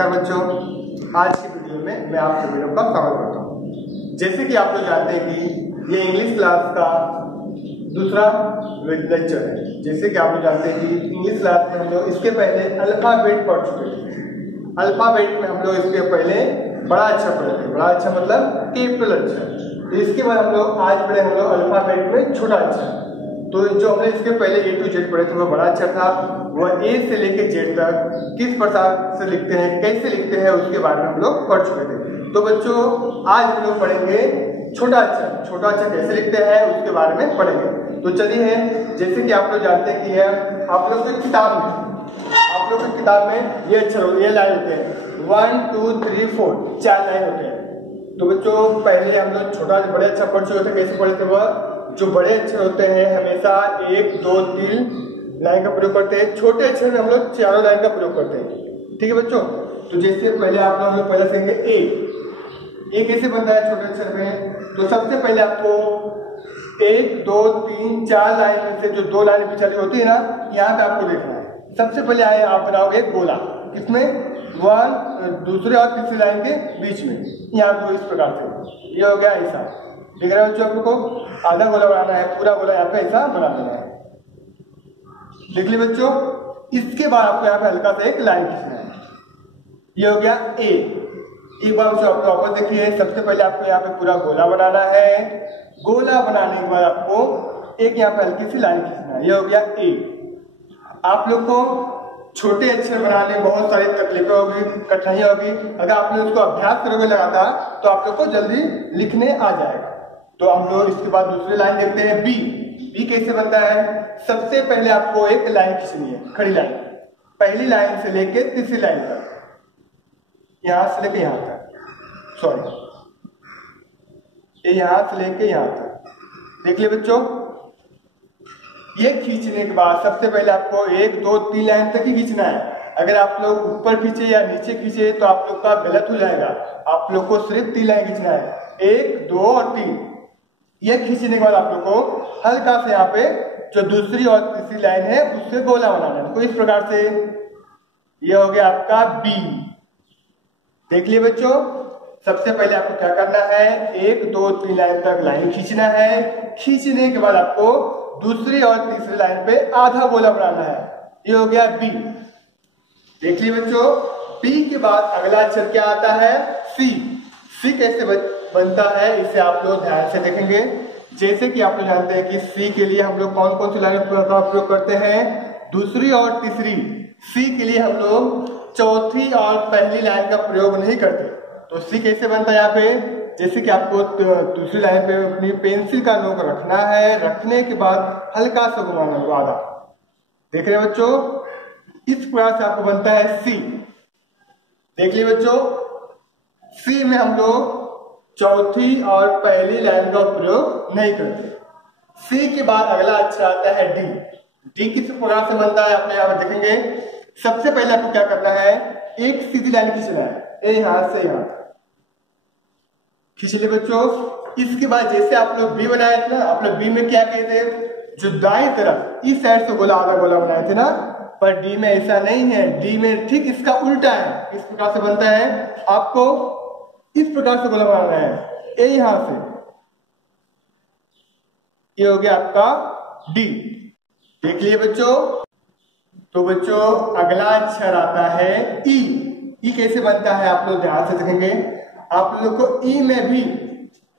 नमस्कार बच्चों, आज की वीडियो में मैं आप सभी लोग का स्वागत करता हूँ। जैसे कि आप लोग जानते हैं कि ये इंग्लिश क्लास का दूसरा लेक्चर है। जैसे कि आप लोग जानते हैं कि इंग्लिश क्लास में हम लोग इसके पहले अल्फाबेट पढ़ चुके थे। अल्फाबेट में हम लोग इसके पहले बड़ा अक्षर पढ़े थे। बड़ा अक्षर मतलब कैपिटल अक्षर। इसके बाद हम लोग आज पढ़े हम लोग अल्फाबेट में छोटा अक्षर। तो जो हमने इसके पहले ए टू जेड पढ़े थे वो बड़ा अक्षर था। वह ए से लेके जेड तक किस प्रकार से लिखते हैं, कैसे लिखते हैं, उसके बारे में हम लोग पढ़ चुके थे। तो बच्चों आज हम लोग पढ़ेंगे छोटा अक्षर। छोटा अक्षर कैसे लिखते हैं उसके बारे में पढ़ेंगे। तो चलिए, जैसे कि आप लोग जानते हैं कि आप लोग की किताब में ये अक्षर, ये लाइन होते हैं 1 2 3 4, 4 लाइन होते हैं। तो बच्चों पहले हम लोग छोटा बड़े अक्षर पढ़ चुके थे। कैसे पढ़े थे? वह जो बड़े अक्षर होते हैं हमेशा 1 2 3 लाइन का प्रयोग करते हैं। छोटे अक्षर में हम लोग चारों लाइन का प्रयोग करते हैं। ठीक है बच्चों। तो जैसे पहले आप लोग पहले सीखेंगे ए कैसे बनता है छोटे अक्षर में। तो सबसे पहले आपको 1 2 3 4 लाइन में से जो 2 लाइन बिछाई होती है ना, यहाँ पे आपको देखना है। सबसे पहले आए आप बनाओगे गोला, किसमें? 1 दूसरे और तीसरी लाइन के बीच में, यहाँ को इस प्रकार से। ये हो गया ऐसा। दिख रहा है बच्चों आप लोग को? आधा गोला बनाना है, पूरा गोला यहाँ पे ऐसा बना देना है। देख ली बच्चों। इसके बाद आपको यहाँ पे हल्का सा एक लाइन खींचना है। ये हो गया ए। एक बार बच्चों आप वापस देखिए। सबसे पहले आपको यहाँ पे पूरा गोला बनाना है। गोला बनाने के बाद आपको एक यहाँ पे हल्की सी लाइन खींचना है। ये हो गया ए। आप लोग को छोटे अक्षर बनाने में बहुत सारी तकलीफें होगी, कठिनाई होगी। अगर आप लोग उसको अभ्यास करोगे लगातार तो आप लोग को जल्दी लिखने आ जाएगा। तो हम लोग इसके बाद दूसरी लाइन देखते हैं बी कैसे बनता है। सबसे पहले आपको एक लाइन खींचनी है, खड़ी लाइन। पहली लाइन से लेके तीसरी लाइन तक, यहां से लेके यहां तक, ये यहां से लेके यहां तक। देख लिया बच्चों। ये खींचने के बाद सबसे पहले आपको 1 2 3 लाइन तक ही खींचना है। अगर आप लोग ऊपर खींचे या नीचे खींचे तो आप लोग का गलत हो जाएगा। आप लोग को सिर्फ 3 लाइन खींचना है, 1 2 और 3। ये खींचने के बाद आप लोग को हल्का से यहाँ पे जो दूसरी और तीसरी लाइन है उससे गोला बनाना है। तो इस प्रकार से ये हो गया आपका बी। देख लिए बच्चों। सबसे पहले आपको क्या करना है, 1 2 3 लाइन तक लाइन खींचना है। खींचने के बाद आपको दूसरी और तीसरी लाइन पे आधा गोला बनाना है। ये हो गया बी। देख लिए बच्चों। बी के बाद अगला अक्षर क्या आता है? सी कैसे बनता है इसे आप लोग ध्यान से देखेंगे। जैसे कि आप लोग जानते हैं कि सी के लिए हम लोग कौन कौन सी लाइन का प्रयोग करते हैं? दूसरी और तीसरी। सी के लिए हम लोग चौथी और पहली लाइन का प्रयोग नहीं करते। तो सी कैसे बनता है यहाँ पे? जैसे कि आपको दूसरी लाइन पे अपनी पेंसिल का नोक रखना है। रखने के बाद हल्का सा घुमाना है, आधा। देख रहे हैं बच्चों? इस प्रकार से आपको बनता है सी। देख लिए बच्चों। सी में हम लोग चौथी और पहली लाइन का प्रयोग नहीं करते। सी के बाद अगला अक्षर आता है डी किस प्रकार से बनता है आप यहाँ पर देखेंगे। सबसे पहले आपको क्या करना है, एक सीधी लाइन खींचना है, यहां से यहां खींच ले बच्चों। इसके बाद जैसे आप लोग बी बनाए थे ना, आप लोग बी में क्या किए थे, जो दाएं तरफ इस साइड से गोला आधा गोला बनाए थे ना, पर डी में ऐसा नहीं है। डी में ठीक इसका उल्टा है। इस प्रकार से बनता है। आपको इस प्रकार से गोला बनाना है, ए यहां से। ये हो गया आपका डी। देख लिए बच्चों। तो बच्चों अगला अक्षर आता है ई कैसे बनता है आप लोग ध्यान से देखेंगे। आप लोग को ई में भी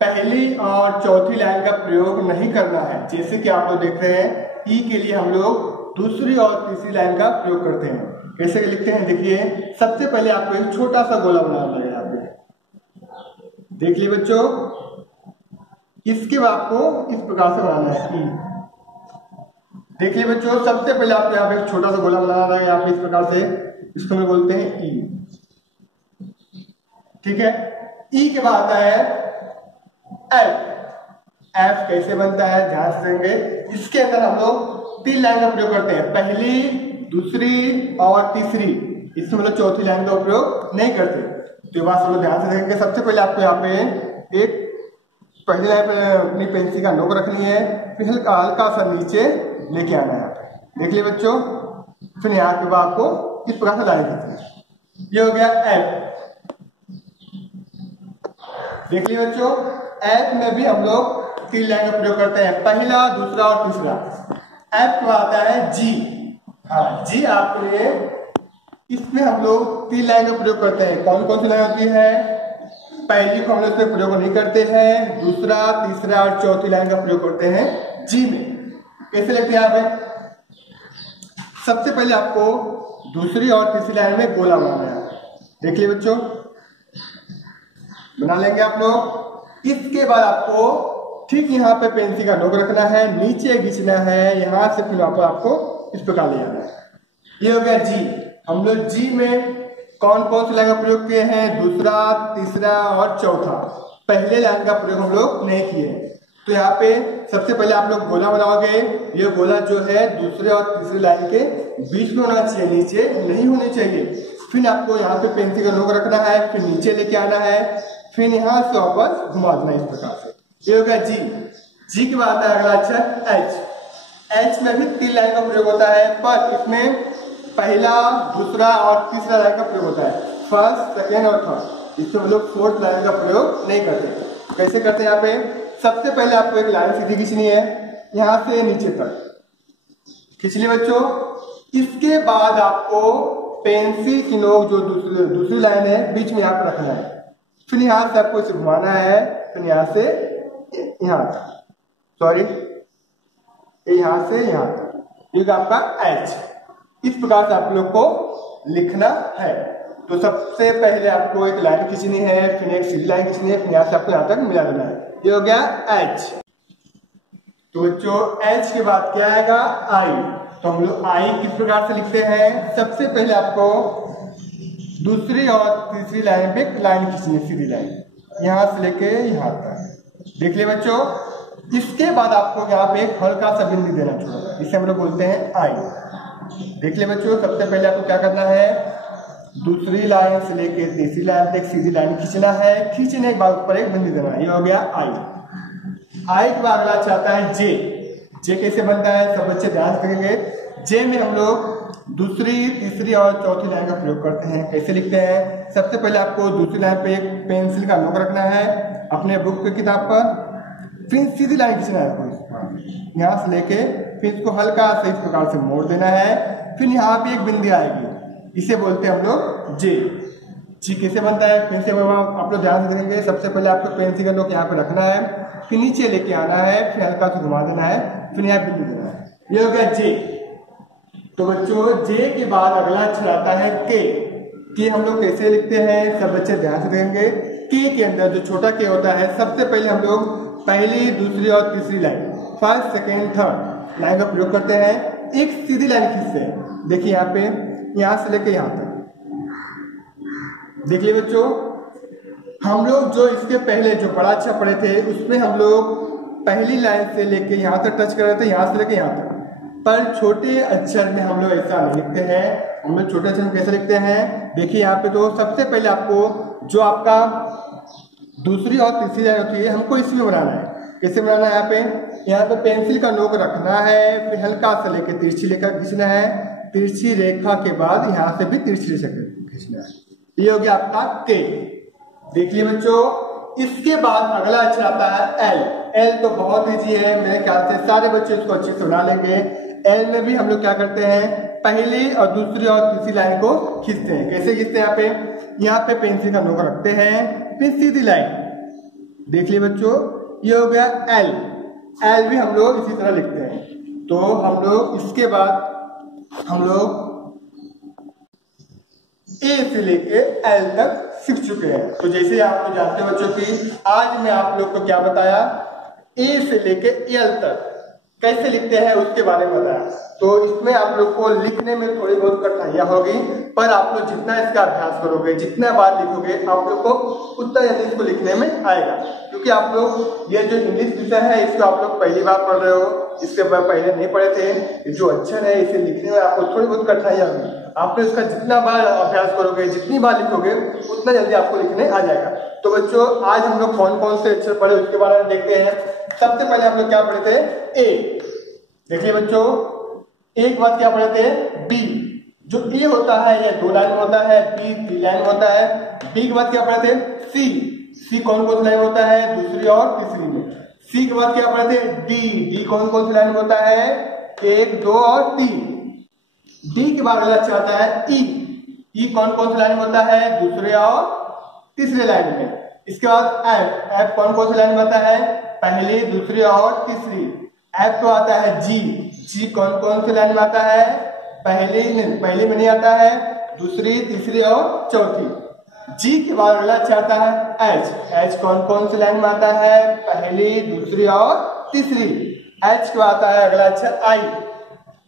पहली और चौथी लाइन का प्रयोग नहीं करना है। जैसे कि आप लोग देख रहे हैं, ई के लिए हम लोग दूसरी और तीसरी लाइन का प्रयोग करते हैं। कैसे लिखते हैं देखिए। सबसे पहले आपको एक छोटा सा गोला बनाना है यहाँ पे। देख लिए बच्चों। इसके बाद आपको इस प्रकार से बनाना है ई। देख लिए बच्चों। सबसे पहले आपको यहाँ पे एक छोटा सा गोला बनाना है, यहाँ पे इस प्रकार से। इसको हम बोलते हैं ई। ठीक है। ई के बाद आता है एफ कैसे बनता है ध्यान से देंगे। इसके अंदर हम लोग 3 लाइन का प्रयोग करते हैं, पहली दूसरी और तीसरी। इसमें हम लोग चौथी लाइन का उपयोग नहीं करते। तो ये बात सब लोग ध्यान से देखेंगे। सबसे पहले आपको यहाँ पे एक पहली लाइन पे अपनी पेंसिल का नोक रखनी है, फिर हल्का सा नीचे लेके आना है यहाँ पे। देख लिए बच्चों। फिर यहाँ के बाद आपको इस प्रकार से लाइन खींचनी है। ये हो गया एफ। देख लिया बच्चों, एफ में भी हम लोग 3 लाइन का प्रयोग करते हैं, पहला, दूसरा और तीसरा। एफ में आता है जी। हाँ, जी आपने, इसमें हम लोग 3 लाइन का प्रयोग करते हैं। कौन कौन सी लाइन होती है? पहली को हम लोग इसमें प्रयोग नहीं करते हैं, दूसरा, तीसरा और चौथी लाइन का प्रयोग करते हैं जी में। कैसे लिखते हैं आप? सबसे पहले आपको दूसरी और तीसरी लाइन में गोला बनाना है। देख लिये बच्चों, बना लेंगे आप लोग। इसके बाद आपको ठीक यहाँ पे पेंसिल का नोक रखना है, नीचे खींचना है, यहां से फिर वहां पर आपको इस प्रकार ले जाना है। ये हो गया जी। हम लोग जी में कौन कौन सी लाइन का प्रयोग किए हैं? दूसरा, तीसरा और चौथा। पहले लाइन का प्रयोग हम लोग नहीं किए। तो यहाँ पे सबसे पहले आप लोग गोला बनाओगे। ये गोला जो है दूसरे और तीसरे लाइन के बीच में होना चाहिए, नीचे नहीं होनी चाहिए। फिर आपको यहाँ पे पेंसिल का नोक रखना है, फिर नीचे लेके आना है, फिर यहाँ से वापस घुमा देना इस प्रकार से। ये हो गया जी। जी के बाद है अगला अक्षर एच। एच में भी 3 लाइन का प्रयोग होता है, पर इसमें पहला, दूसरा और तीसरा लाइन का प्रयोग होता है, फर्स्ट, सेकेंड और थर्ड। इसमें हम लोग 4th लाइन का प्रयोग नहीं करते। कैसे करते हैं? यहाँ पे सबसे पहले आपको एक लाइन सीधी खींचनी है, यहां से नीचे तक खींच ली बच्चों। इसके बाद आपको पेंसिल की नोक जो दूसरी लाइन है बीच में यहाँ पर रखना है, फिर यहां से आपको इसे घुमाना है, फिर यहां से यहां तक, सॉरी यहां से यहां तक। ये आपका एच। इस प्रकार से आप लोग को लिखना है। तो सबसे पहले आपको एक लाइन खींचनी है, फिर एक सीधी लाइन खींचनी है, फिर यहाँ से आपको यहाँ तक मिला देना है। ये हो गया एच। तो बच्चों एच के बाद क्या आएगा? आई। तो हम लोग आई किस प्रकार से लिखते हैं? सबसे पहले आपको दूसरी और तीसरी लाइन पे लाइन खींचनी है, सीधी लाइन, यहां से लेके यहां तक। देख लिये बच्चों। इसके बाद आपको यहाँ पे एक हल्का सा बिंदु देना छोड़ा, इसे हम लोग बोलते हैं आई। देख लिये बच्चों, सबसे पहले आपको क्या करना है? दूसरी लाइन से लेके तीसरी लाइन तक सीधी लाइन खींचना है, खींचने के बाद ऊपर एक बिंदु देना है। ये हो गया आई। आई के बाद अगला आता है जे। जे कैसे बनता है? सब बच्चे ध्यान रखेंगे। जे में हम लोग दूसरी, तीसरी और चौथी लाइन का प्रयोग करते हैं। कैसे लिखते हैं? सबसे पहले आपको दूसरी लाइन पे एक पेंसिल का नोक रखना है अपने बुक की किताब पर, फिर सीधी लाइन खींचना है आपको, यहाँ से लेके फिर इसको हल्का से इस प्रकार से मोड़ देना है, फिर यहाँ पे एक बिंदी आएगी, इसे बोलते हैं हम लोग जे। जी कैसे बनता है? फिर से आप लोग ध्यान से देखेंगे। सबसे पहले आपको पेंसिल का नोक यहाँ पे रखना है, फिर नीचे लेके आना है, फिर हल्का से घुमा देना है, फिर यहाँ बिंदु देना है। ये हो गया जे। तो बच्चों जे के बाद अगला अक्षर आता है के। के हम लोग कैसे लिखते हैं? सब बच्चे ध्यान से देखेंगे। के के अंदर जो छोटा के होता है, सबसे पहले हम लोग पहली, दूसरी और तीसरी line, first, second, third line का प्रयोग करते हैं। एक सीधी लाइन खींचते हैं। देखिए यहाँ पे, यहां से लेके यहां तक। देख लिये बच्चों, हम लोग जो इसके पहले जो बड़ा अक्षर पढ़े थे उसमें हम लोग पहली लाइन से लेके यहां तक टच कर रहे थे, यहां से लेके यहां तक। पर छोटे अक्षर में हम लोग ऐसा नहीं लिखते हैं। हम लोग छोटे अक्षर में कैसे लिखते हैं? देखिए यहाँ पे, तो सबसे पहले आपको जो आपका दूसरी और तीसरी लाइन होती है, हमको इसमें बनाना है। कैसे बनाना है? यहाँ पे पेंसिल का नोक रखना है, फिर हल्का से लेके तिरछी लेकर खींचना है, तिरछी रेखा के बाद यहाँ से भी तिरछी रेखा खींचना है। ये हो गया आपका के। देख लिये बच्चों। इसके बाद अगला अक्षर आता है एल। एल तो बहुत ईजी है, मेरे ख्याल से सारे बच्चे इसको अच्छे से बना लेंगे। एल में भी हम लोग क्या करते हैं? पहली और दूसरी और तीसरी लाइन को खींचते हैं। कैसे खींचते हैं? यहाँ पे पेंसिल का नोक रखते हैं, फिर सीधी लाइन। देख लिये बच्चों, ये हो गया एल। एल भी हम लोग इसी तरह लिखते हैं। तो हम लोग इसके बाद हम लोग ए से लेके एल तक सीख चुके हैं। तो जैसे आप लोग जानते हो बच्चों की आज मैं आप लोग को क्या बताया, ए से लेके एल तक कैसे लिखते हैं उसके बारे में बताया। तो इसमें आप लोग को लिखने में थोड़ी बहुत कठिनाइयां होगी, पर आप लोग जितना इसका अभ्यास करोगे, जितना बार लिखोगे, आप लोग को उतना जल्दी इसको लिखने में आएगा। क्योंकि आप लोग ये जो इंग्लिश विषय है इसको आप लोग पहली बार पढ़ रहे हो, इसके पहले नहीं पढ़े थे। जो अक्षर है इसे लिखने में आपको थोड़ी बहुत कठिनाइयां होगी। आप लोग इसका जितना बार अभ्यास करोगे, जितनी बार लिखोगे, उतना जल्दी आपको लिखने आ जाएगा। तो बच्चों आज हम लोग कौन कौन से अक्षर पढ़े उसके बारे में देखते हैं। सबसे पहले हम लोग क्या पढ़े थे? ए। देखिए बच्चों, एक बात क्या पढ़े थे? बी। जो ए होता है ये 2 लाइन में होता है, बी 3 लाइन में होता है। बी के बाद क्या पढ़े थे? सी। सी कौन कौन सी लाइन में होता है? दूसरी और तीसरी में। सी के बाद क्या पढ़े थे? डी। डी कौन कौन सी लाइन में होता है? 1, 2 और 3। डी के बाद अगला अच्छा आता है ई। ई कौन कौन सी लाइन में होता है? दूसरे और तीसरे लाइन में। इसके बाद एफ। एफ कौन कौन सी लाइन में आता है? पहली, दूसरी और तीसरी। एफ तो आता है जी। जी कौन कौन सी लाइन में आता है? पहली में नहीं आता है, दूसरी, तीसरी और चौथी। जी के बाद अगला अच्छा आता है एच। एच कौन कौन सी लाइन में आता है? पहली, दूसरी और तीसरी। एच के बाद आता है अगला अच्छा आई।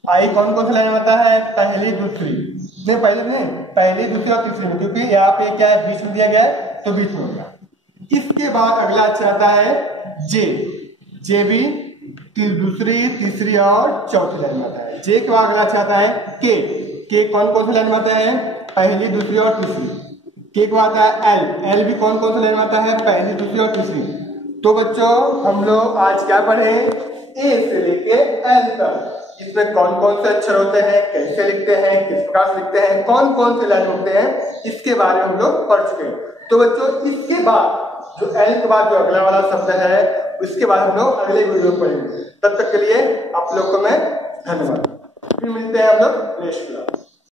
आई कौन कौन सी लाइन में आता है? पहली, दूसरी नहीं, पहली, दूसरी और तीसरी में, क्योंकि यहाँ पे क्या है? बीच में दिया गया है तो बीच में होगा। इसके बाद अगला अच्छा आता है जे। जे भी दूसरी, तीसरी और चौथी लाइन में आता है। जे के बाद अगला अच्छा आता है के। के कौन कौन सी लाइन में आता है? पहली, दूसरी और तीसरी। के के बाद आता है एल। एल भी कौन कौन सी लाइन में आता है? पहली, दूसरी और तीसरी। तो बच्चों हम लोग आज क्या पढ़े? ए से लेके एल तक। इसमें कौन कौन से अक्षर होते हैं, कैसे लिखते हैं, किस प्रकार से लिखते हैं, कौन कौन से लाइन होते हैं, इसके बारे में हम लोग पढ़ चुके हैं। तो बच्चों इसके बाद जो एल के बाद जो अगला वाला शब्द है उसके बाद हम लोग अगले वीडियो में पढ़ेंगे। तब तक के लिए आप लोग को मैं धन्यवाद। फिर मिलते हैं हम लोग नेक्स्ट क्लास।